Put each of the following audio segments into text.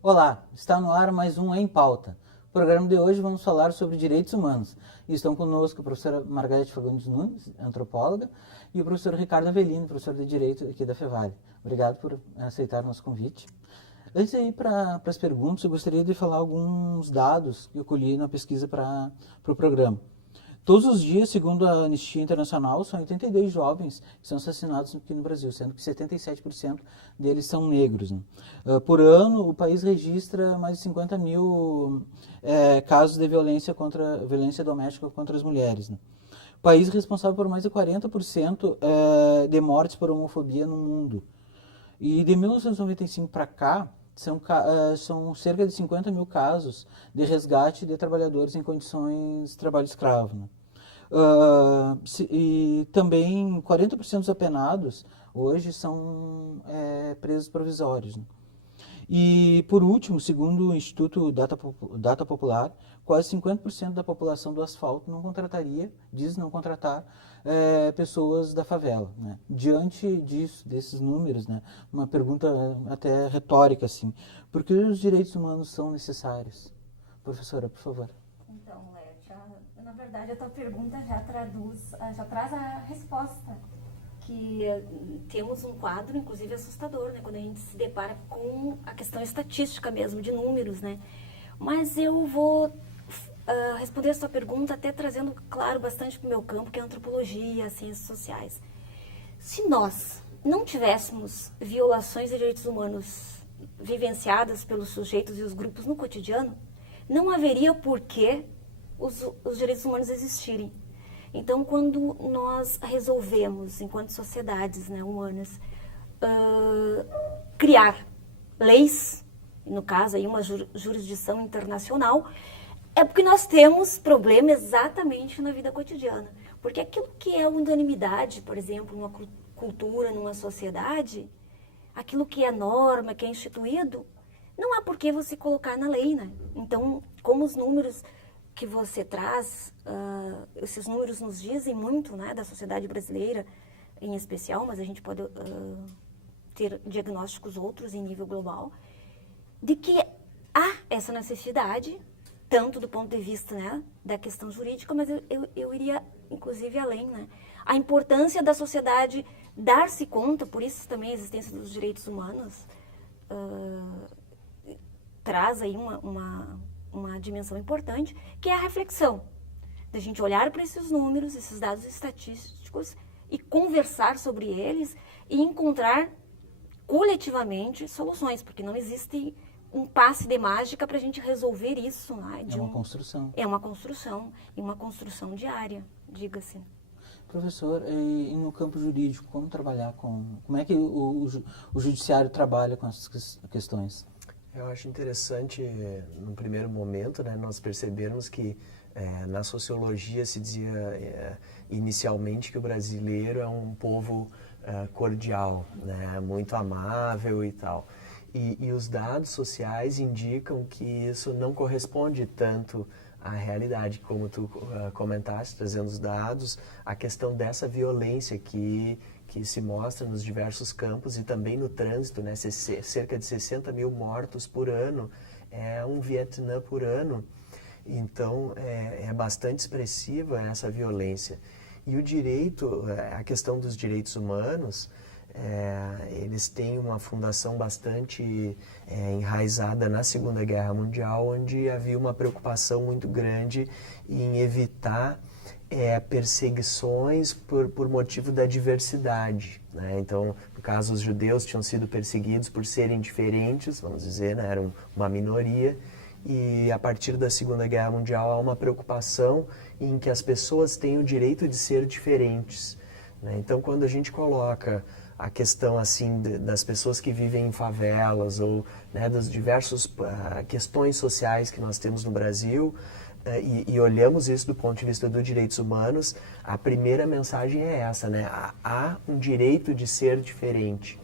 Olá, está no ar mais um Em Pauta. No programa de hoje vamos falar sobre direitos humanos. E estão conosco a professora Margarete Fagundes Nunes, antropóloga, e o professor Ricardo Avelino, professor de Direito aqui da FEVALE. Obrigado por aceitar nosso convite. Antes de ir para as perguntas, eu gostaria de falar alguns dados que eu colhi na pesquisa para o programa. Todos os dias, segundo a Anistia Internacional, são 82 jovens que são assassinados aqui no Brasil, sendo que 77% deles são negros. Né? Por ano, o país registra mais de 50 mil casos de violência doméstica contra as mulheres. Né? O país é responsável por mais de 40% de mortes por homofobia no mundo. E de 1995 para cá, são cerca de 50 mil casos de resgate de trabalhadores em condições de trabalho escravo. Né? E também 40% dos apenados hoje são presos provisórios. Né? E, por último, segundo o Instituto Data Popular, quase 50% da população do asfalto diz não contratar pessoas da favela. Né? Diante desses números, né, uma pergunta até retórica, assim, por que os direitos humanos são necessários? Professora, por favor. Então, na verdade, a tua pergunta já traz a resposta. Que temos um quadro, inclusive, assustador, né? Quando a gente se depara com a questão estatística mesmo, de números, né? Mas eu vou responder a sua pergunta até trazendo, claro, bastante para o meu campo, que é a antropologia, as ciências sociais. Se nós não tivéssemos violações de direitos humanos vivenciadas pelos sujeitos e os grupos no cotidiano, não haveria por que os direitos humanos existirem. Então, quando nós resolvemos, enquanto sociedades, né, humanas, criar leis, no caso aí uma jurisdição internacional, é porque nós temos problema exatamente na vida cotidiana. Porque aquilo que é unanimidade, por exemplo, numa cultura, numa sociedade, aquilo que é norma, que é instituído, não há por que você colocar na lei, né? Então, como os números que você traz, esses números nos dizem muito, né, da sociedade brasileira em especial, mas a gente pode ter diagnósticos outros em nível global, de que há essa necessidade, tanto do ponto de vista, né, da questão jurídica, mas eu iria, inclusive, além, né, a importância da sociedade dar-se conta, por isso também a existência dos direitos humanos traz aí uma dimensão importante, que é a reflexão. Da gente olhar para esses números, esses dados estatísticos e conversar sobre eles e encontrar coletivamente soluções, porque não existe um passe de mágica para a gente resolver isso. Né? É uma construção. É uma construção, e uma construção diária, diga-se. Professor, e no campo jurídico, como é que o judiciário trabalha com essas questões? Eu acho interessante, no primeiro momento, né, nós percebermos que na sociologia se dizia inicialmente que o brasileiro é um povo cordial, né, muito amável e tal. E os dados sociais indicam que isso não corresponde tanto à realidade, como tu comentaste, trazendo os dados, a questão dessa violência que se mostra nos diversos campos e também no trânsito, né? Cerca de 60 mil mortos por ano, é um Vietnã por ano. Então, é bastante expressiva essa violência. E o direito, a questão dos direitos humanos, eles têm uma fundação bastante enraizada na Segunda Guerra Mundial, onde havia uma preocupação muito grande em evitar perseguições por motivo da diversidade. Né? Então, no caso, os judeus tinham sido perseguidos por serem diferentes, vamos dizer, né? Eram uma minoria, e a partir da Segunda Guerra Mundial há uma preocupação em que as pessoas têm o direito de ser diferentes. Né? Então, quando a gente coloca a questão assim das pessoas que vivem em favelas ou, né, das diversas questões sociais que nós temos no Brasil, e olhamos isso do ponto de vista dos direitos humanos, a primeira mensagem é essa, né? Há um direito de ser diferente.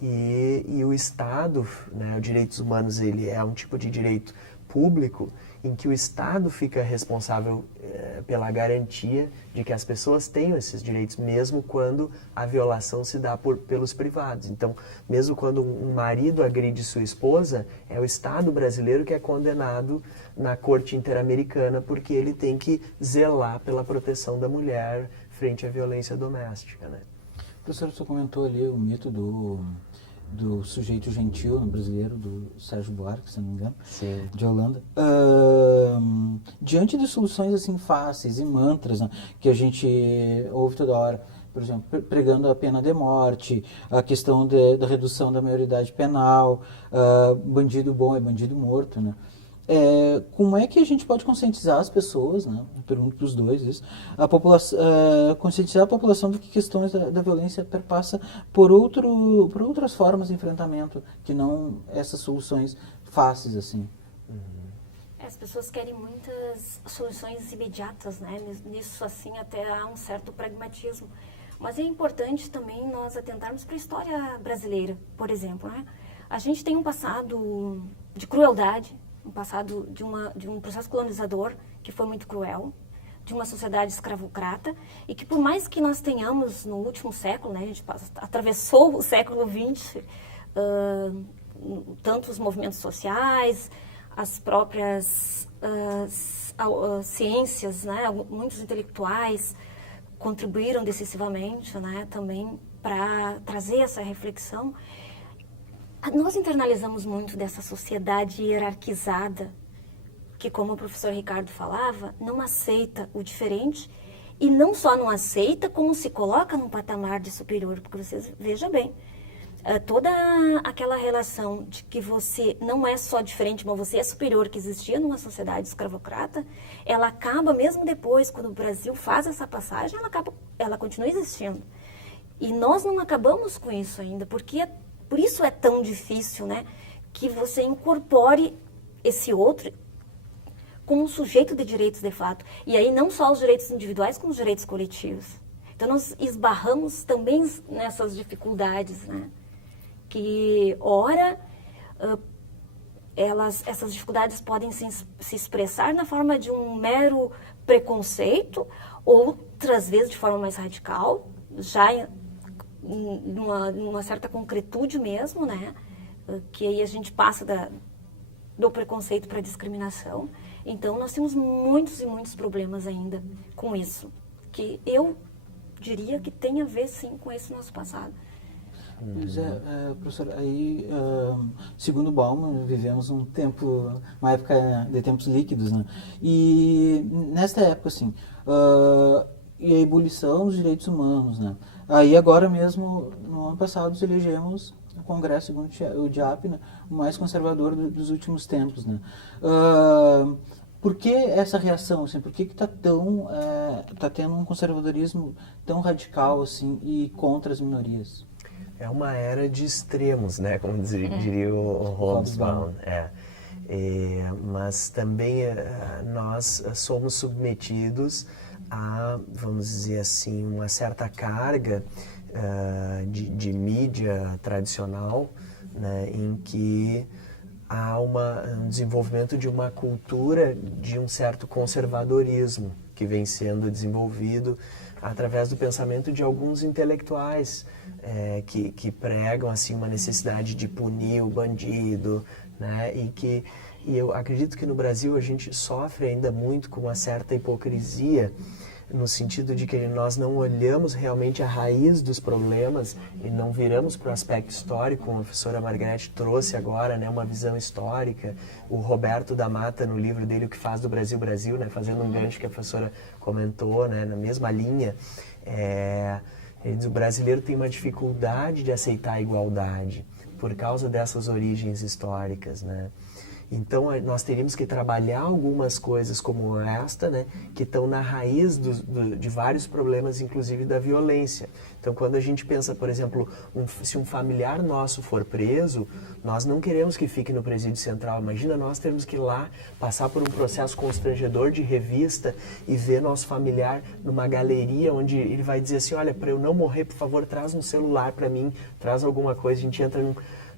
E o Estado, né, os direitos humanos, ele é um tipo de direito público em que o Estado fica responsável pela garantia de que as pessoas tenham esses direitos, mesmo quando a violação se dá pelos privados. Então, mesmo quando um marido agride sua esposa, é o Estado brasileiro que é condenado na Corte Interamericana, porque ele tem que zelar pela proteção da mulher frente à violência doméstica, né? Professor, você comentou ali o mito do sujeito gentil brasileiro, do Sérgio Buarque, se não me engano, Sim. de Holanda. Diante de soluções assim fáceis e mantras, né, que a gente ouve toda hora, por exemplo, pregando a pena de morte, a questão da redução da maioridade penal, bandido bom é bandido morto, né? Como é que a gente pode conscientizar as pessoas, né? Eu pergunto para os dois isso, conscientizar a população de que questões da violência perpassa por outras formas de enfrentamento, que não essas soluções fáceis, assim. As pessoas querem muitas soluções imediatas, né? Nisso, assim, até há um certo pragmatismo. Mas é importante também nós atentarmos para a história brasileira, por exemplo, né? A gente tem um passado de crueldade, um passado de um processo colonizador que foi muito cruel, de uma sociedade escravocrata, e que por mais que nós tenhamos no último século, né, a gente atravessou o século XX, tanto os movimentos sociais, as próprias ciências, né, muitos intelectuais contribuíram decisivamente, né, também para trazer essa reflexão. Nós internalizamos muito dessa sociedade hierarquizada, que, como o professor Ricardo falava, não aceita o diferente, e não só não aceita, como se coloca num patamar de superior, porque vocês vejam bem, toda aquela relação de que você não é só diferente, mas você é superior, que existia numa sociedade escravocrata, ela acaba, mesmo depois, quando o Brasil faz essa passagem, ela continua existindo. E nós não acabamos com isso ainda, porque por isso é tão difícil, né, que você incorpore esse outro como um sujeito de direitos de fato. E aí não só os direitos individuais, como os direitos coletivos. Então nós esbarramos também nessas dificuldades, né, que ora essas dificuldades podem se expressar na forma de um mero preconceito, outras vezes de forma mais radical, já numa certa concretude mesmo, né? Que aí a gente passa do preconceito para a discriminação. Então, nós temos muitos e muitos problemas ainda com isso, que eu diria que tem a ver, sim, com esse nosso passado. Pois professor, aí, segundo Bauman, vivemos uma época de tempos líquidos, né? E nesta época, assim, e a ebulição dos direitos humanos, né? Aí agora mesmo, no ano passado, nós elegemos o Congresso, segundo o DIAP, né, o mais conservador dos últimos tempos, né? Por que essa reação, assim? Por que está tendo um conservadorismo tão radical, assim, e contra as minorias? É uma era de extremos, né? Como diria o Hobsbawm. Mas também nós somos submetidos a, vamos dizer assim, uma certa carga de mídia tradicional, né, em que há um desenvolvimento de uma cultura de um certo conservadorismo que vem sendo desenvolvido através do pensamento de alguns intelectuais que pregam assim uma necessidade de punir o bandido, né, e eu acredito que no Brasil a gente sofre ainda muito com uma certa hipocrisia, no sentido de que nós não olhamos realmente a raiz dos problemas e não viramos para o aspecto histórico, como a professora Margarete trouxe agora, né, uma visão histórica. O Roberto da Mata, no livro dele, O que faz do Brasil, Brasil, né, fazendo um gancho que a professora comentou, né, na mesma linha, ele diz, o brasileiro tem uma dificuldade de aceitar a igualdade por causa dessas origens históricas, né? Então, nós teríamos que trabalhar algumas coisas como esta, né, que estão na raiz de vários problemas, inclusive da violência. Então, quando a gente pensa, por exemplo, se um familiar nosso for preso, nós não queremos que fique no presídio central. Imagina nós termos que ir lá, passar por um processo constrangedor de revista e ver nosso familiar numa galeria onde ele vai dizer assim, olha, para eu não morrer, por favor, traz um celular para mim, traz alguma coisa. A gente entra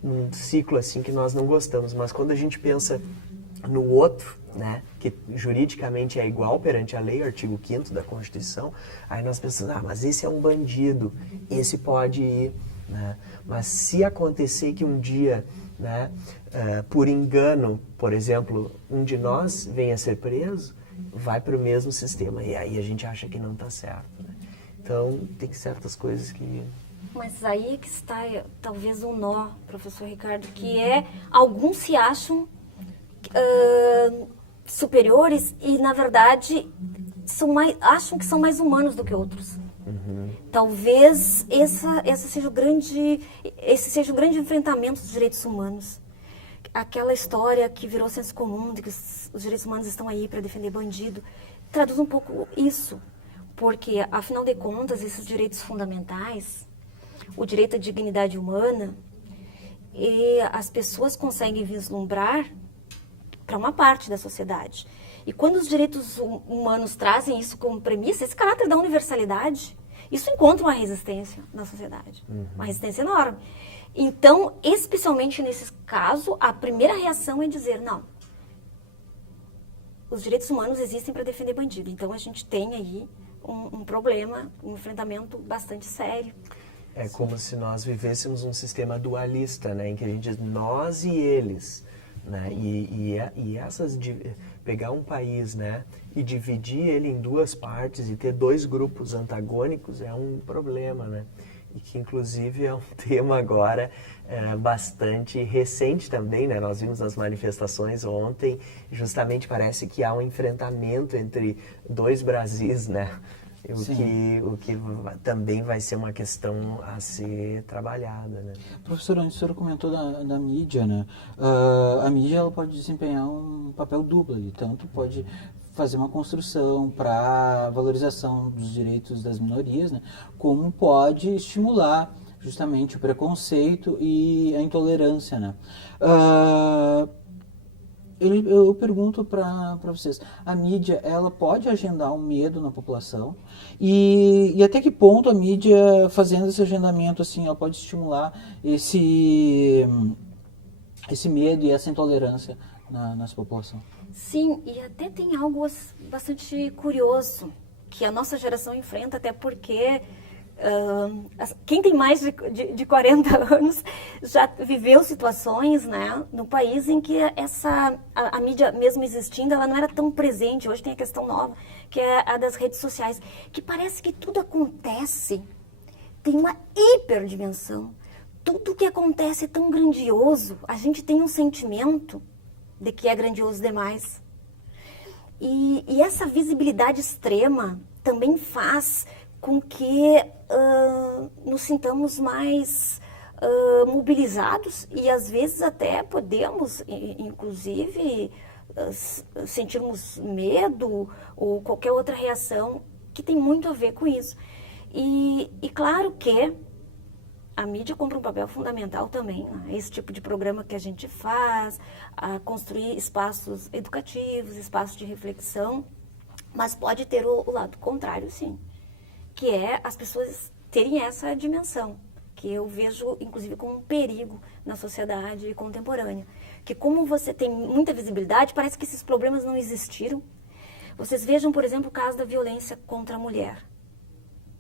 num ciclo assim que nós não gostamos, mas quando a gente pensa no outro, né, que juridicamente é igual perante a lei, artigo 5º da Constituição, aí nós pensamos, mas esse é um bandido, esse pode ir, né? Mas se acontecer que um dia, né, por engano, por exemplo, um de nós venha a ser preso, vai para o mesmo sistema, e aí a gente acha que não está certo, né? Então, tem certas coisas que... Mas aí é que está, talvez, um nó, professor Ricardo, que é, alguns se acham superiores e, na verdade, acham que são mais humanos do que outros. Talvez esse seja o grande enfrentamento dos direitos humanos. Aquela história que virou senso comum de que os direitos humanos estão aí para defender bandido, traduz um pouco isso. Porque, afinal de contas, esses direitos fundamentais, o direito à dignidade humana, e as pessoas conseguem vislumbrar para uma parte da sociedade. E quando os direitos humanos trazem isso como premissa, esse caráter da universalidade, isso encontra uma resistência na sociedade, uma resistência enorme. Então, especialmente nesse caso, a primeira reação é dizer, não, os direitos humanos existem para defender bandido. Então, a gente tem aí um problema, um enfrentamento bastante sério. É como se nós vivêssemos um sistema dualista, né, em que a gente diz nós e eles, né, e essas pegar um país, né, e dividir ele em duas partes e ter dois grupos antagônicos é um problema, né, e que inclusive é um tema agora bastante recente também, né, nós vimos nas manifestações ontem, justamente parece que há um enfrentamento entre dois Brasis, né, o que também vai ser uma questão a ser trabalhada, né? Professor, antes o senhor comentou da mídia, né? A mídia ela pode desempenhar um papel duplo, e tanto pode fazer uma construção para valorização dos direitos das minorias, né? Como pode estimular justamente o preconceito e a intolerância, né? Eu pergunto para vocês, a mídia, ela pode agendar um medo na população? E até que ponto a mídia, fazendo esse agendamento, assim, ela pode estimular esse medo e essa intolerância nessa população? Sim, e até tem algo bastante curioso que a nossa geração enfrenta, até porque quem tem mais de 40 anos já viveu situações, né, no país em que a mídia, mesmo existindo, ela não era tão presente. Hoje tem a questão nova, que é a das redes sociais, que parece que tudo acontece, tem uma hiperdimensão. Tudo que acontece é tão grandioso, a gente tem um sentimento de que é grandioso demais. E essa visibilidade extrema também faz com que nos sintamos mais mobilizados e às vezes até podemos, inclusive, sentirmos medo ou qualquer outra reação que tem muito a ver com isso. E claro que a mídia cumpre um papel fundamental também, né? Esse tipo de programa que a gente faz, a construir espaços educativos, espaços de reflexão, mas pode ter o lado contrário, sim, que é as pessoas terem essa dimensão, que eu vejo, inclusive, como um perigo na sociedade contemporânea. Que como você tem muita visibilidade, parece que esses problemas não existiram. Vocês vejam, por exemplo, o caso da violência contra a mulher.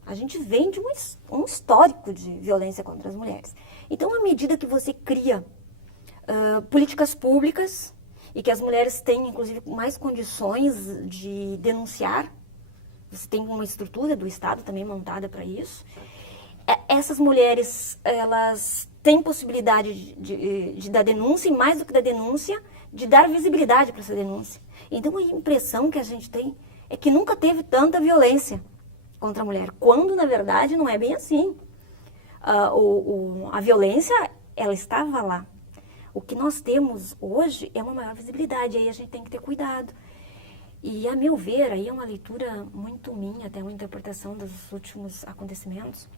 A gente vem de um histórico de violência contra as mulheres. Então, à medida que você cria políticas públicas e que as mulheres têm, inclusive, mais condições de denunciar, você tem uma estrutura do Estado também montada para isso. Essas mulheres, elas têm possibilidade de dar denúncia, e mais do que da denúncia, de dar visibilidade para essa denúncia. Então, a impressão que a gente tem é que nunca teve tanta violência contra a mulher, quando, na verdade, não é bem assim. A violência, ela estava lá. O que nós temos hoje é uma maior visibilidade, aí a gente tem que ter cuidado. E, a meu ver, aí é uma leitura muito minha, até uma interpretação dos últimos acontecimentos,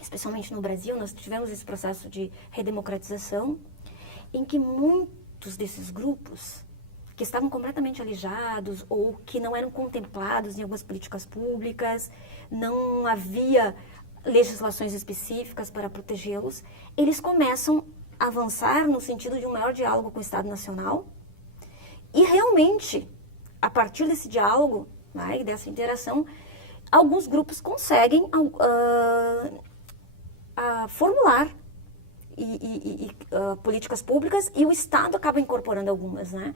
especialmente no Brasil. Nós tivemos esse processo de redemocratização, em que muitos desses grupos que estavam completamente alijados ou que não eram contemplados em algumas políticas públicas, não havia legislações específicas para protegê-los, eles começam a avançar no sentido de um maior diálogo com o Estado Nacional E realmente, a partir desse diálogo, né, e dessa interação, alguns grupos conseguem formular políticas públicas e o Estado acaba incorporando algumas, né?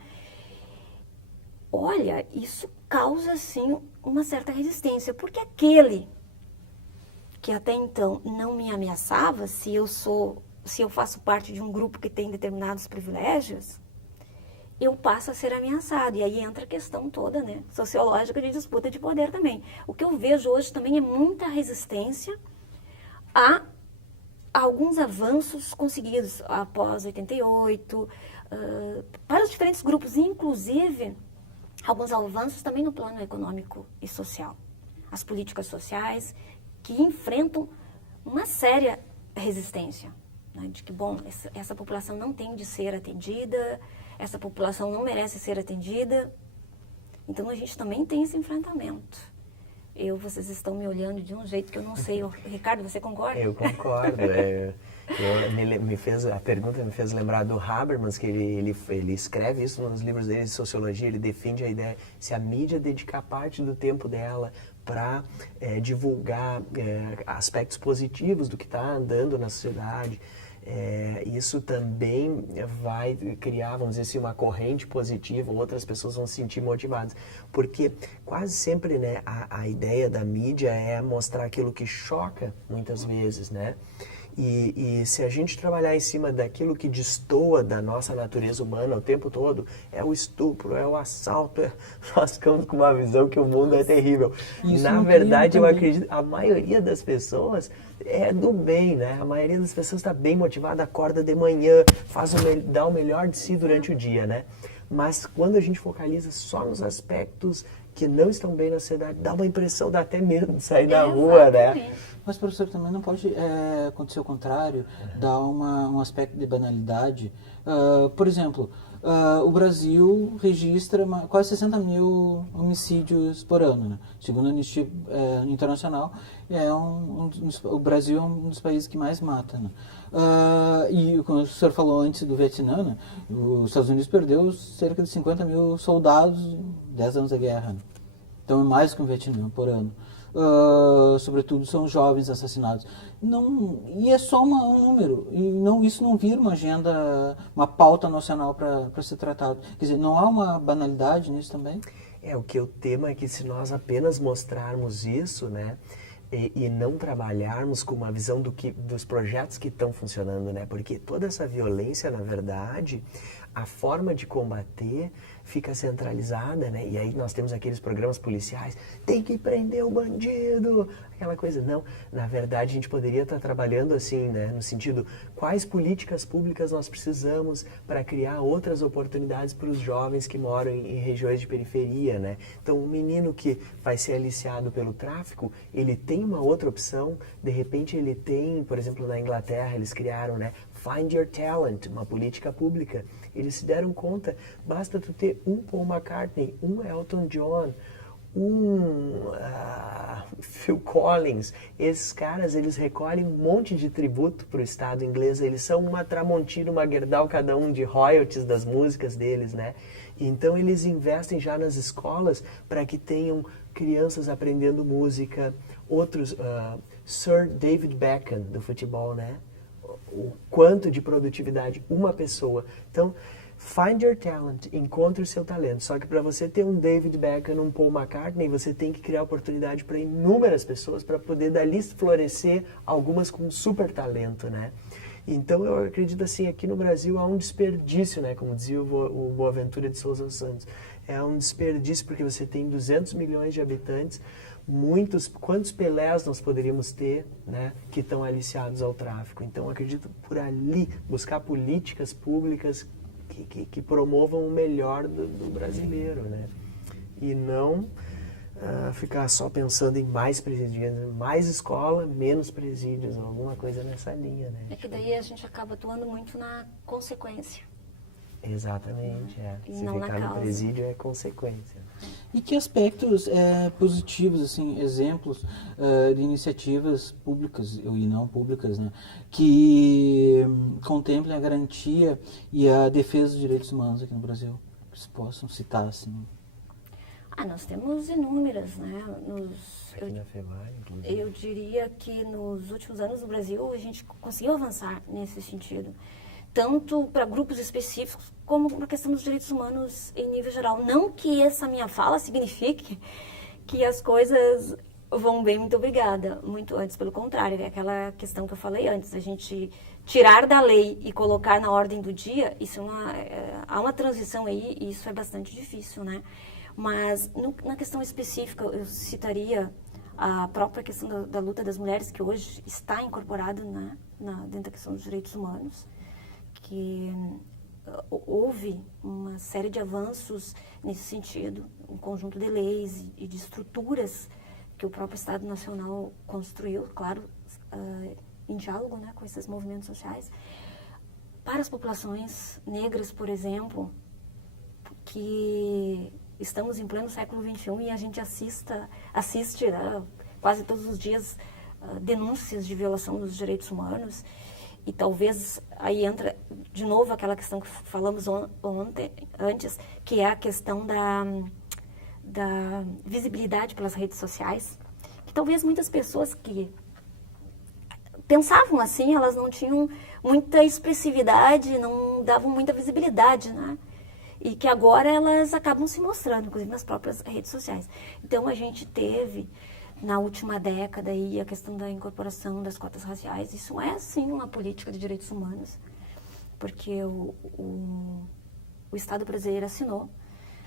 Olha, isso causa, sim, uma certa resistência, porque aquele que até então não me ameaçava, se eu faço parte de um grupo que tem determinados privilégios, eu passo a ser ameaçado. E aí entra a questão toda, né, sociológica de disputa de poder também. O que eu vejo hoje também é muita resistência a alguns avanços conseguidos após 88, para os diferentes grupos, inclusive alguns avanços também no plano econômico e social. As políticas sociais que enfrentam uma séria resistência, né, de que, bom, essa população não tem de ser atendida, essa população não merece ser atendida. Então, a gente também tem esse enfrentamento. Vocês estão me olhando de um jeito que eu não sei. Ricardo, você concorda? Eu concordo. A pergunta me fez lembrar do Habermas, que ele escreve isso nos livros dele de sociologia. Ele defende a ideia, se a mídia dedicar parte do tempo dela para divulgar aspectos positivos do que está andando na sociedade, isso também vai criar, vamos dizer assim, uma corrente positiva, outras pessoas vão se sentir motivadas. Porque quase sempre, né, a ideia da mídia é mostrar aquilo que choca, muitas vezes, né? E se a gente trabalhar em cima daquilo que destoa da nossa natureza humana o tempo todo, é o estupro, é o assalto, nós ficamos com uma visão que o mundo é terrível. Na verdade, eu acredito, a maioria das pessoas é do bem, né? A maioria das pessoas está bem motivada, acorda de manhã, dá o melhor de si durante o dia, né? Mas quando a gente focaliza só nos aspectos que não estão bem na sociedade, dá uma impressão, dá até medo de sair na rua, né? Mas, professor, também não pode acontecer o contrário, dar um aspecto de banalidade. Por exemplo, o Brasil registra quase 60 mil homicídios por ano, né? Segundo a Anistia Internacional, o Brasil é um dos países que mais mata, né? E como o senhor falou antes do Vietnã, né? Os Estados Unidos perdeu cerca de 50 mil soldados em 10 anos da guerra, né? Então é mais que o Vietnã por ano. Sobretudo são jovens assassinados. E é só um número. E isso não vira uma agenda, uma pauta nacional para ser tratado. Quer dizer, não há uma banalidade nisso também? O que eu temo é que se nós apenas mostrarmos isso, né, e não trabalharmos com uma visão dos projetos que estão funcionando, né, porque toda essa violência, na verdade, a forma de combater fica centralizada, né? E aí nós temos aqueles programas policiais, tem que prender o bandido, aquela coisa. Não, na verdade a gente poderia estar trabalhando assim, né? No sentido, quais políticas públicas nós precisamos para criar outras oportunidades para os jovens que moram em regiões de periferia, né? Então, um menino que vai ser aliciado pelo tráfico, ele tem uma outra opção, de repente ele tem, por exemplo, na Inglaterra, eles criaram, né? Find Your Talent, uma política pública. Eles se deram conta, basta tu ter um Paul McCartney, um Elton John, um Phil Collins. Esses caras, eles recolhem um monte de tributo para o Estado inglês. Eles são uma Tramontina, uma Gerdau, cada um de royalties das músicas deles, né? Então, eles investem já nas escolas para que tenham crianças aprendendo música. Outros, Sir David Beckham, do futebol, né? O quanto de produtividade uma pessoa. Então, find your talent, encontre o seu talento. Só que para você ter um David Beckham, um Paul McCartney, você tem que criar oportunidade para inúmeras pessoas para poder dali florescer algumas com super talento, né? Então, eu acredito assim, aqui no Brasil há um desperdício, né? Como dizia o Boaventura de Souza Santos. É um desperdício porque você tem 200 milhões de habitantes, quantos Pelés nós poderíamos ter, né, que estão aliciados ao tráfico. Então, acredito por ali, buscar políticas públicas que promovam o melhor do brasileiro, né? E não ficar só pensando em mais presídios, mais escola, menos presídios, alguma coisa nessa linha, né? É que daí a gente acaba atuando muito na consequência. Exatamente, Se não ficar na no causa. presídio é consequência. E que aspectos positivos, assim, exemplos de iniciativas públicas e não públicas, né, que contemplem a garantia e a defesa dos direitos humanos aqui no Brasil? vocês possam citar, assim? Nós temos inúmeras, né? Aqui na FEMAR, inclusive. Eu diria que nos últimos anos no Brasil a gente conseguiu avançar nesse sentido, tanto para grupos específicos como para a questão dos direitos humanos em nível geral. Não que essa minha fala signifique que as coisas vão bem, muito obrigada, muito antes, pelo contrário, é aquela questão que eu falei antes, a gente tirar da lei e colocar na ordem do dia, isso há uma transição aí e isso é bastante difícil, né? Mas na questão específica, eu citaria a própria questão da luta das mulheres, que hoje está incorporada, né, dentro da questão dos direitos humanos, que houve uma série de avanços nesse sentido, um conjunto de leis e de estruturas que o próprio Estado Nacional construiu, claro, em diálogo, né, com esses movimentos sociais. Para as populações negras, por exemplo, que estamos em pleno século XXI e a gente assiste quase todos os dias denúncias de violação dos direitos humanos. E talvez aí entra de novo aquela questão que falamos antes, que é a questão da visibilidade pelas redes sociais. Que talvez muitas pessoas que pensavam assim, elas não tinham muita expressividade, não davam muita visibilidade, né? E que agora elas acabam se mostrando, inclusive nas próprias redes sociais. Então a gente teve na última década aí a questão da incorporação das cotas raciais. Isso é sim uma política de direitos humanos, porque o Estado brasileiro assinou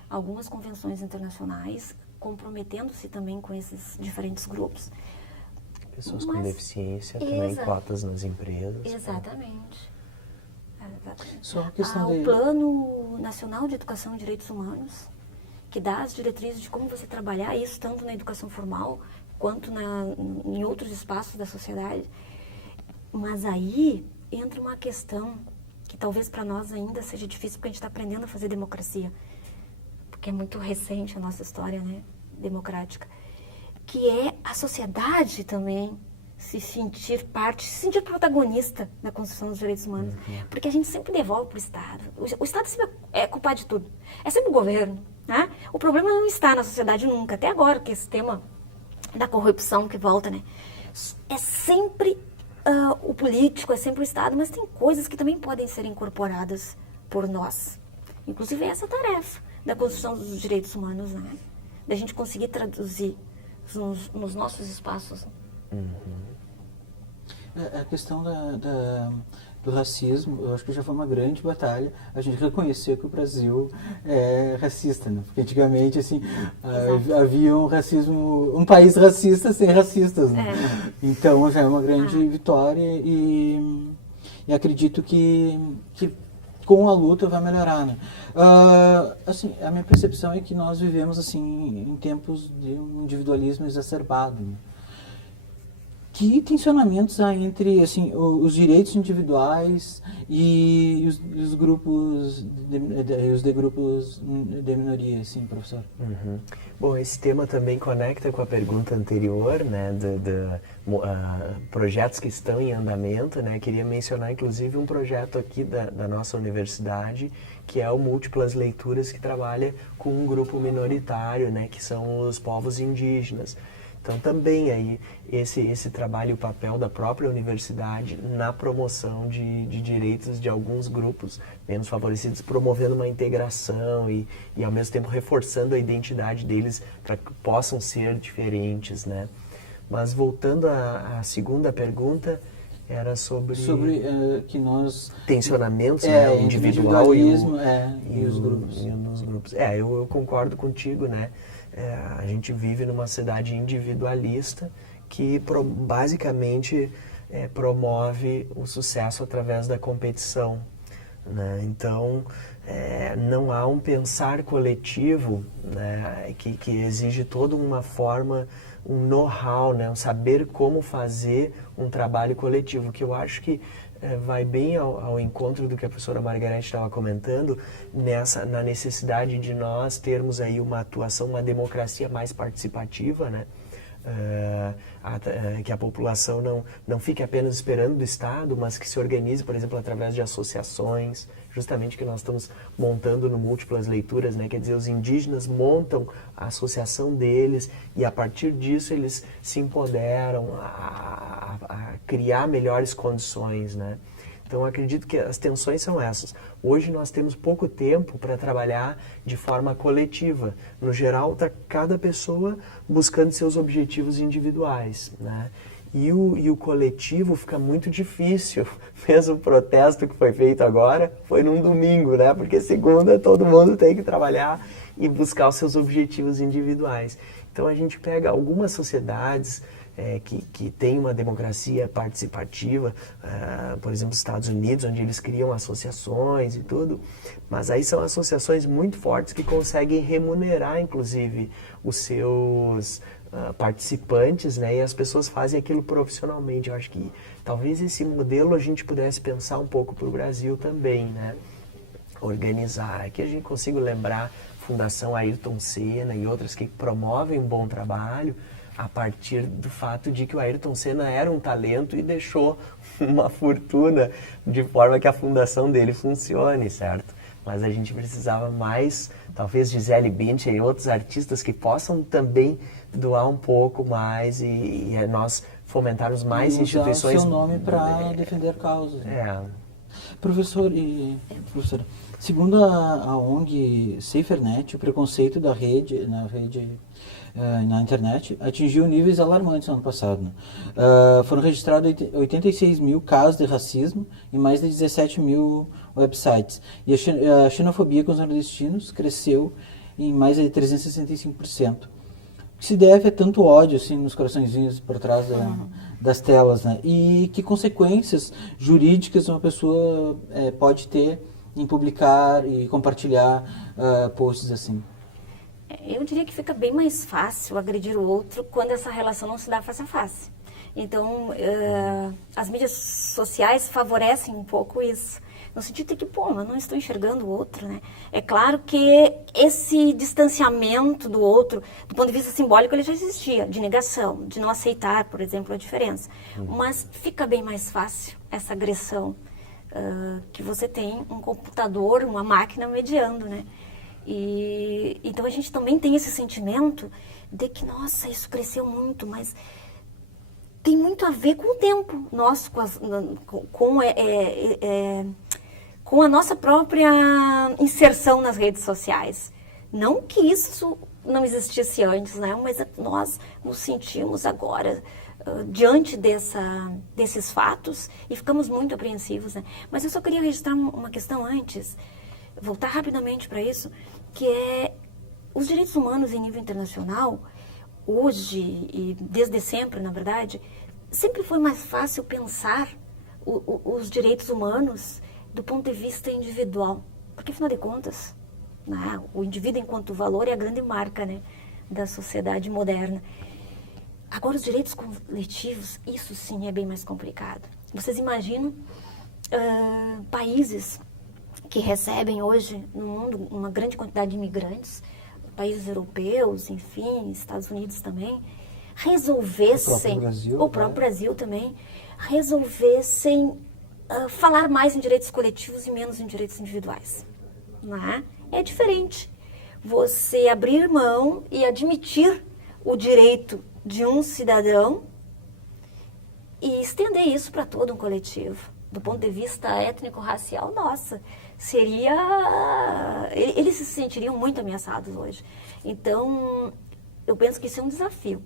algumas convenções internacionais comprometendo-se também com esses diferentes grupos. Pessoas com deficiência, também cotas nas empresas. Exatamente. Só a questão o Plano Nacional de Educação e Direitos Humanos, que dá as diretrizes de como você trabalhar isso, tanto na educação formal, quanto em outros espaços da sociedade. Mas aí entra uma questão que talvez para nós ainda seja difícil, porque a gente está aprendendo a fazer democracia, porque é muito recente a nossa história, né, democrática, que é a sociedade também se sentir parte, se sentir protagonista da construção dos direitos humanos. Porque a gente sempre devolve para o Estado. O Estado sempre é culpado de tudo. É sempre o governo, né? O problema não está na sociedade nunca. Até agora, que esse tema da corrupção que volta, né? É sempre o político, é sempre o Estado, mas tem coisas que também podem ser incorporadas por nós. Inclusive essa tarefa da construção dos direitos humanos, né? Da gente conseguir traduzir nos nossos espaços. A questão do racismo, eu acho que já foi uma grande batalha a gente reconhecer que o Brasil é racista, né? Porque antigamente, assim, havia um racismo, um país racista sem racistas, né? Então já é uma grande vitória e acredito que com a luta vai melhorar, né? Assim, a minha percepção é que nós vivemos, assim, em tempos de um individualismo exacerbado, né? Que tensionamentos há entre, assim, os direitos individuais e os grupos de grupos de minoria, assim, professor? Bom, esse tema também conecta com a pergunta anterior, né, projetos que estão em andamento, né? Queria mencionar, inclusive, um projeto aqui da nossa universidade, que é o Múltiplas Leituras, que trabalha com um grupo minoritário, né, que são os povos indígenas. Então, também aí esse trabalho e o papel da própria universidade na promoção de direitos de alguns grupos menos favorecidos, promovendo uma integração e ao mesmo tempo reforçando a identidade deles para que possam ser diferentes, né? Mas voltando à segunda pergunta, era sobre que nós tensionamentos, né, o individual e os grupos. Nos grupos. Eu concordo contigo, né? A gente vive numa sociedade individualista que basicamente promove o sucesso através da competição, né? Então, não há um pensar coletivo, né, que exige toda uma forma, um know-how, né, um saber como fazer um trabalho coletivo, que eu acho que vai bem ao encontro do que a professora Margarete estava comentando, na necessidade de nós termos aí uma atuação, uma democracia mais participativa, né? que a população não fique apenas esperando do Estado, mas que se organize, por exemplo, através de associações, justamente que nós estamos montando no Múltiplas Leituras, né? Quer dizer, os indígenas montam a associação deles e a partir disso eles se empoderam a criar melhores condições, né? Então, eu acredito que as tensões são essas. Hoje nós temos pouco tempo para trabalhar de forma coletiva. No geral, está cada pessoa buscando seus objetivos individuais, né? E o coletivo fica muito difícil. Mesmo o protesto que foi feito agora foi num domingo, né? Porque segunda todo mundo tem que trabalhar e buscar os seus objetivos individuais. Então, a gente pega algumas sociedades que tem uma democracia participativa, por exemplo, os Estados Unidos, onde eles criam associações e tudo, mas aí são associações muito fortes que conseguem remunerar, inclusive, os seus participantes, né? E as pessoas fazem aquilo profissionalmente. Eu acho que talvez esse modelo a gente pudesse pensar um pouco para o Brasil também, né? Organizar. Aqui a gente consigo lembrar Fundação Ayrton Senna e outras que promovem um bom trabalho, a partir do fato de que o Ayrton Senna era um talento e deixou uma fortuna de forma que a fundação dele funcione, certo? Mas a gente precisava mais, talvez Gisele Bündchen e outros artistas que possam também doar um pouco mais e nós fomentarmos mais instituições. Usar o seu nome para defender causas. Professora, segundo a ONG SaferNet, o preconceito da rede na internet atingiu níveis alarmantes no ano passado, né? Foram registrados 86 mil casos de racismo em mais de 17 mil websites. E a xenofobia com os nordestinos cresceu em mais de 365%. O que se deve a tanto ódio assim, nos coraçõezinhos por trás das telas, né? E que consequências jurídicas uma pessoa pode ter em publicar e compartilhar posts assim? Eu diria que fica bem mais fácil agredir o outro quando essa relação não se dá face a face. Então, as mídias sociais favorecem um pouco isso. No sentido de que, eu não estou enxergando o outro, né? É claro que esse distanciamento do outro, do ponto de vista simbólico, ele já existia, de negação, de não aceitar, por exemplo, a diferença. Mas fica bem mais fácil essa agressão, que você tem um computador, uma máquina mediando, né? E então a gente também tem esse sentimento de que, nossa, isso cresceu muito, mas tem muito a ver com o tempo nosso, com a nossa própria inserção nas redes sociais. Não que isso não existisse antes, né? Mas nós nos sentimos agora diante desses fatos e ficamos muito apreensivos, né? Mas eu só queria registrar uma questão antes, voltar rapidamente para isso, que é os direitos humanos em nível internacional, hoje e desde sempre, na verdade, sempre foi mais fácil pensar os direitos humanos do ponto de vista individual, porque afinal de contas, né, o indivíduo enquanto valor é a grande marca, né, da sociedade moderna. Agora os direitos coletivos, isso sim é bem mais complicado. Vocês imaginam países que recebem hoje no mundo uma grande quantidade de imigrantes, países europeus, enfim, Estados Unidos também, resolvessem, o próprio Brasil também, resolvessem falar mais em direitos coletivos e menos em direitos individuais. Não é? É diferente você abrir mão e admitir o direito de um cidadão e estender isso para todo um coletivo. Do ponto de vista étnico-racial, nossa, eles se sentiriam muito ameaçados hoje. Então, eu penso que isso é um desafio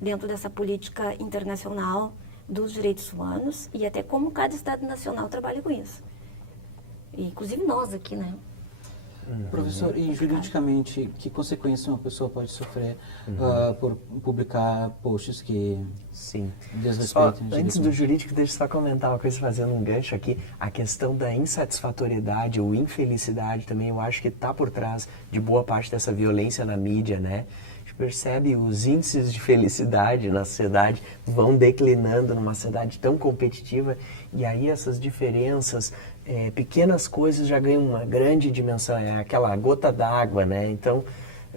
dentro dessa política internacional dos direitos humanos e até como cada Estado nacional trabalha com isso. E, inclusive nós aqui, né? Professor, e juridicamente, que consequências uma pessoa pode sofrer por publicar posts que desrespeitam? Antes do jurídico, deixa eu só comentar uma coisa, fazendo um gancho aqui. A questão da insatisfatoriedade ou infelicidade também, eu acho que está por trás de boa parte dessa violência na mídia, né? A gente percebe os índices de felicidade na sociedade vão declinando numa sociedade tão competitiva e aí essas diferenças... pequenas coisas já ganham uma grande dimensão, é aquela gota d'água, né? Então,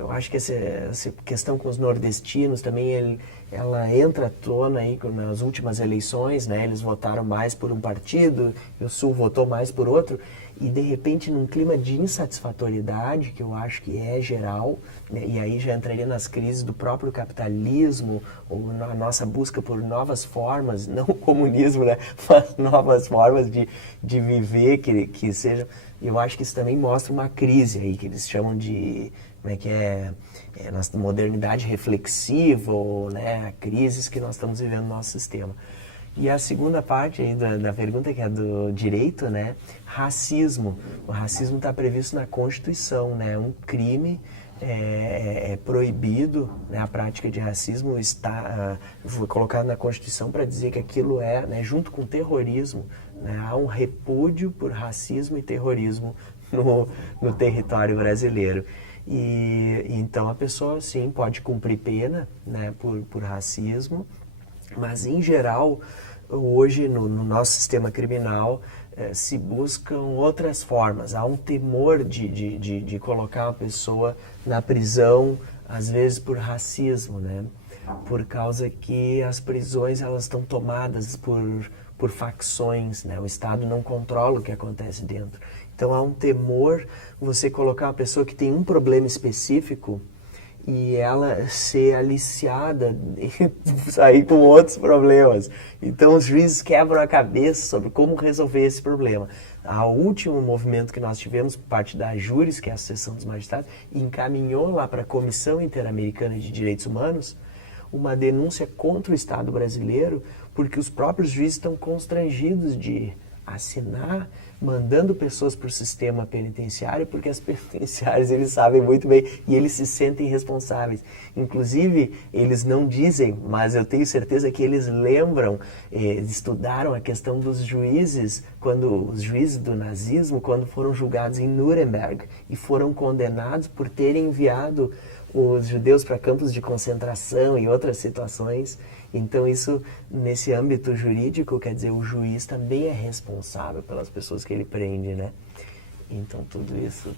Eu acho que essa questão com os nordestinos também, ela entra à tona aí nas últimas eleições, né? Eles votaram mais por um partido, e o Sul votou mais por outro, e de repente num clima de insatisfatoriedade, que eu acho que é geral, né? E aí já entraria nas crises do próprio capitalismo, ou na nossa busca por novas formas, não o comunismo, né? Mas novas formas de viver, que sejam... Eu acho que isso também mostra uma crise aí, que eles chamam de... Como é que é? Nossa modernidade reflexiva, ou, né, crises que nós estamos vivendo no nosso sistema. E a segunda parte aí da pergunta, que é do direito, né? Racismo. O racismo está previsto na Constituição, né? Um crime, é proibido, né? A prática de racismo foi colocado na Constituição para dizer que aquilo é, né, junto com o terrorismo, né? Há um repúdio por racismo e terrorismo no território brasileiro. E então a pessoa, sim, pode cumprir pena, né, por racismo, mas em geral, hoje no nosso sistema criminal, se buscam outras formas. Há um temor de colocar uma pessoa na prisão, às vezes por racismo, né, por causa que as prisões elas estão tomadas por facções, né, o Estado não controla o que acontece dentro. Então há um temor você colocar uma pessoa que tem um problema específico e ela ser aliciada e sair com outros problemas. Então os juízes quebram a cabeça sobre como resolver esse problema. O último movimento que nós tivemos por parte da Júris, que é a Associação dos Magistrados, encaminhou lá para a Comissão Interamericana de Direitos Humanos uma denúncia contra o Estado brasileiro, porque os próprios juízes estão constrangidos de assinar mandando pessoas para o sistema penitenciário, porque as penitenciárias eles sabem muito bem e eles se sentem responsáveis. Inclusive, eles não dizem, mas eu tenho certeza que eles lembram, estudaram a questão dos juízes, os juízes do nazismo, quando foram julgados em Nuremberg e foram condenados por terem enviado os judeus para campos de concentração e outras situações. Então isso, nesse âmbito jurídico, quer dizer, o juiz também é responsável pelas pessoas que ele prende, né? Então tudo isso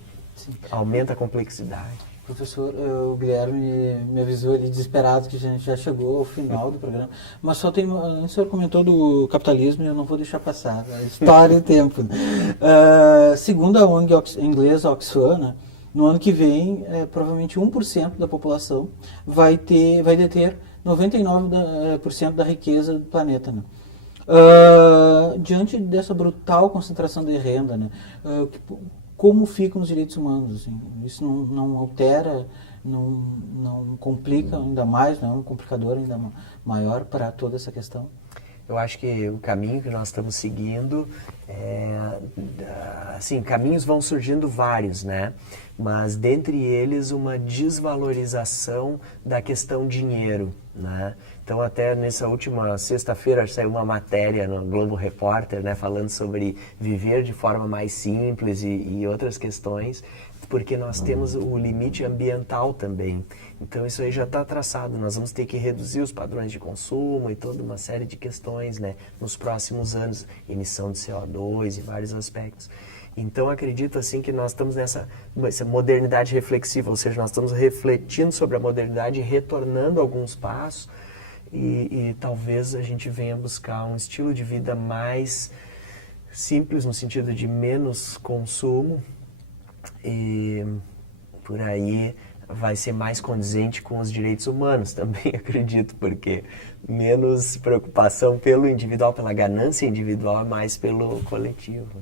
aumenta a complexidade. Professor, o Guilherme me avisou ali desesperado que a gente já chegou ao final do programa, mas só tem, antes o senhor comentou do capitalismo e eu não vou deixar passar, a história e o tempo. Segundo a ONG inglesa Oxfam, né, no ano que vem, provavelmente 1% da população vai deter 99% da riqueza do planeta, né? Diante dessa brutal concentração de renda, né? Como ficam os direitos humanos? Assim? Isso não altera, não complica ainda mais, não é um complicador ainda maior para toda essa questão? Eu acho que o caminho que nós estamos seguindo assim, caminhos vão surgindo vários, né? Mas dentre eles uma desvalorização da questão dinheiro, né? Então até nessa última sexta-feira saiu uma matéria no Globo Repórter, né, falando sobre viver de forma mais simples e outras questões, porque nós temos o limite ambiental também. Então isso aí já está traçado, nós vamos ter que reduzir os padrões de consumo e toda uma série de questões, né, nos próximos anos, emissão de CO2 e vários aspectos. Então acredito assim que nós estamos nessa modernidade reflexiva, ou seja, nós estamos refletindo sobre a modernidade e retornando alguns passos e talvez a gente venha buscar um estilo de vida mais simples, no sentido de menos consumo, e por aí vai ser mais condizente com os direitos humanos também, acredito, porque menos preocupação pelo individual, pela ganância individual, mais pelo coletivo.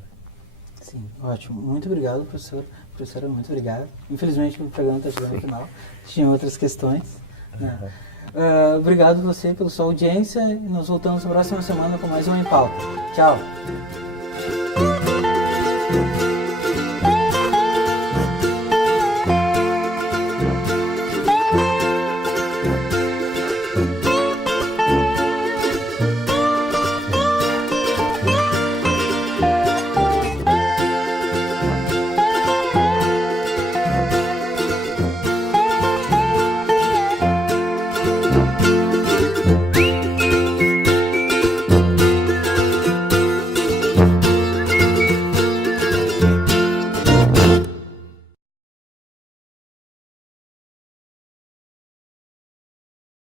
Sim, ótimo. Muito obrigado, professor. Professora, muito obrigado. Infelizmente o programa está chegando no final. Tinha outras questões. Né? Obrigado você pela sua audiência e nós voltamos na próxima semana com mais um Em Pauta. Tchau!